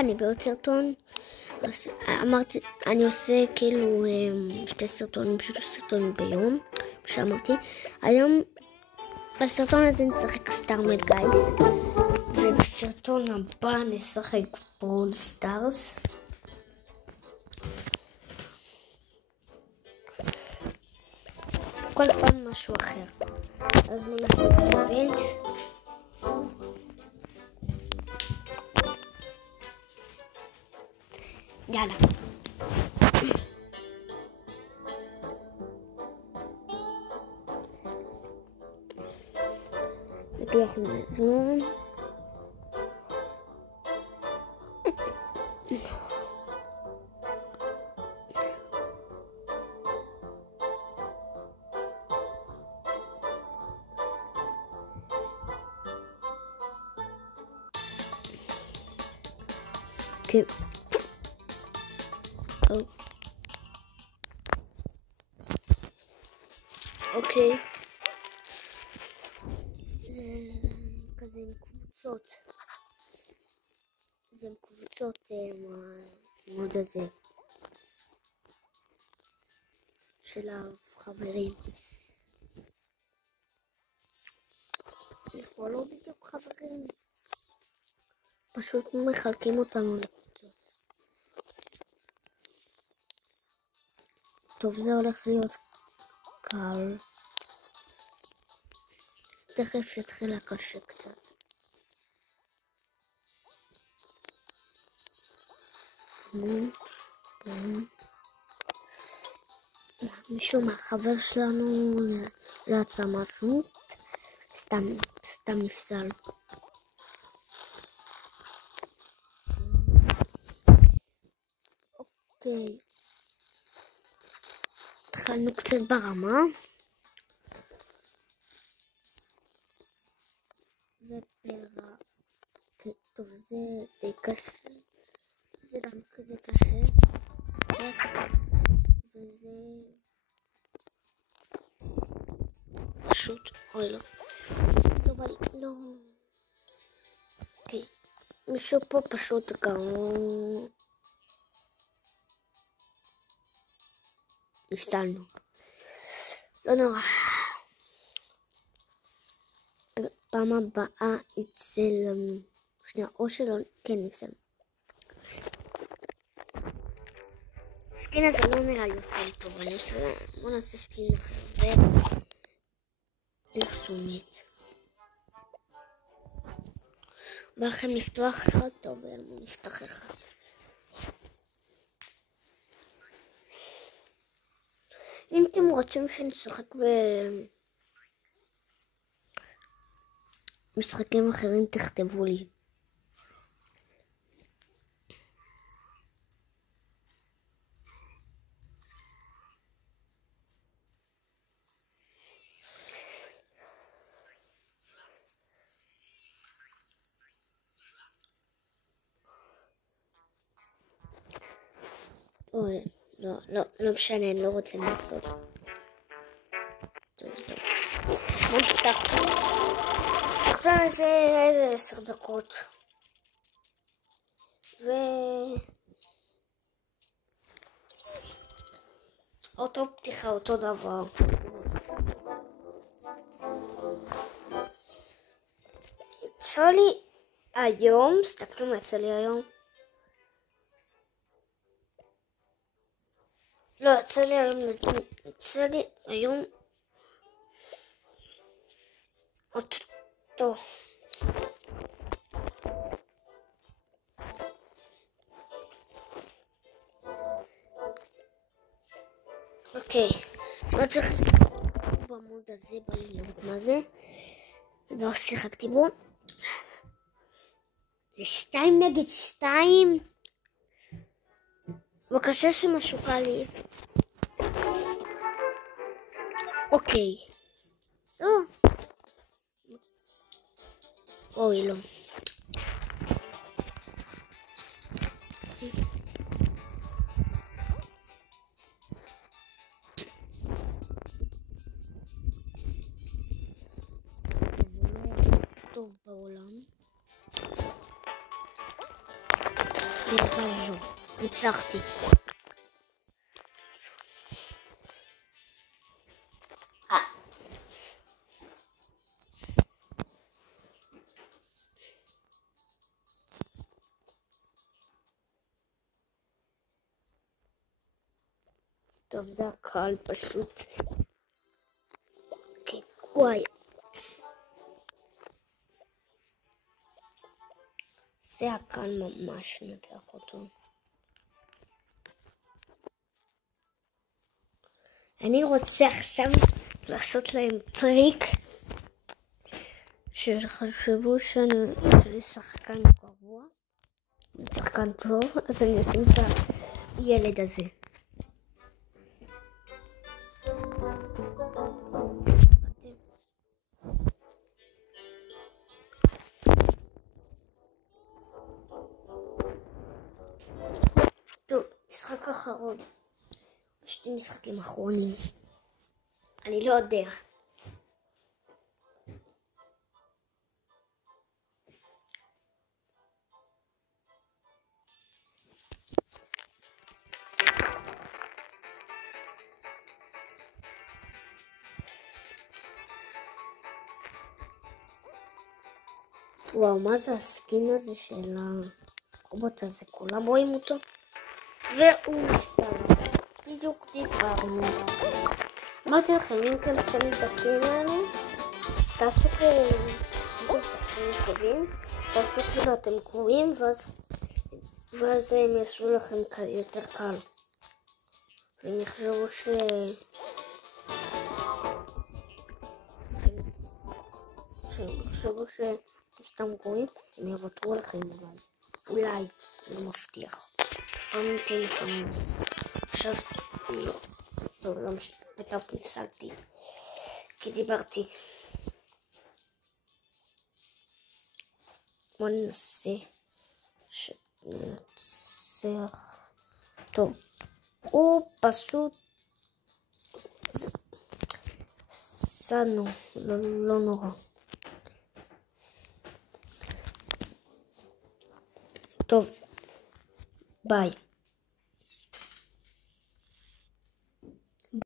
אני בעוד סרטון. אמרתי, אני עושה כאילו שתי סרטונים, פשוט סרטונים ביום, שאמרתי. היום בסרטון הזה נשחק סטארמד גייז, ובסרטון הבא נשחק ברול סטארס. כל פעם משהו אחר. אז בואו נעשה את האיבנט. יאללה. נפתח לזום. אוקיי. אוקיי. כזה עם קבוצות. זה עם קבוצות המוד הזה. של החברים. אנחנו לא בדיוק חברים. פשוט מחלקים אותנו לקבוצות. טוב, זה הולך להיות קל. תכף יתחיל הקשה קצת. מישהו מהחבר שלנו לא יצא משהו. סתם נפסל. אוקיי. התחלנו קצת ברמה. ופרה. טוב, זה די קשה. זה גם כזה קשה. וזה פשוט, אוי לא. לא. אוקיי. מישהו פה פשוט גם נפסלנו. לא נורא. פעם הבאה יצא לנו. שנייה, או שלא, כן נפסלנו. הסקין הזה לא נראה לי עושה לי טוב, אני עושה, בוא נעשה סקין אחר, ופרסומית. בא לכם לפתוח אחד טוב, ואנחנו נפתח אחד. אם אתם רוצים שנשחק במשחקים אחרים, תכתבו לי. אוי, לא משנה, אני לא רוצה לעשות. טוב, זהו. בוא נפתח. עכשיו איזה 10 דקות. אותו פתיחה, אותו דבר. יצא לי היום, סתכלו מה יצא לי היום. לא, יצא לי היום אותו. אוקיי, לא צריך בעמוד הזה, בא לי לראות מה זה. לא שיחקתי בו. זה 2 נגד 2. בבקשה שמשהו קל לי. אוקיי. זהו. אוי לא. טוב בעולם. בכלל לא. ניצחתי. טוב, זה הקהל פשוט. אוקיי, וואי. זה הקהל ממש נצח אותו. אני רוצה עכשיו לעשות להם טריק שחשבו שאני שחקן גרוע, שחקן טוב, אז אני אשים את הילד הזה. טוב, משחק אחרון. שתי משחקים אחרונים. אני לא יודע. וואו, מה זה הסקין הזה של הרובוט הזה? כולם רואים אותו? והוא נפסל. בדיוק דיברנו. אמרתי לכם, אם אתם שמים את הסקינים האלה, תעשו אתם שחקנים טובים, תעשו כאילו אתם גרועים, ואז הם יעשו לכם יותר קל. והם יחשבו שאתם סתם גרועים, הם יוותרו לכם אולי, אני מבטיח. לפעמים כן לפעמים. עכשיו לא. טוב, לא בטעות נפסלתי, כי דיברתי. בוא ננסה שננצח. טוב, הוא פשוט הפסדנו, לא נורא. טוב, ביי.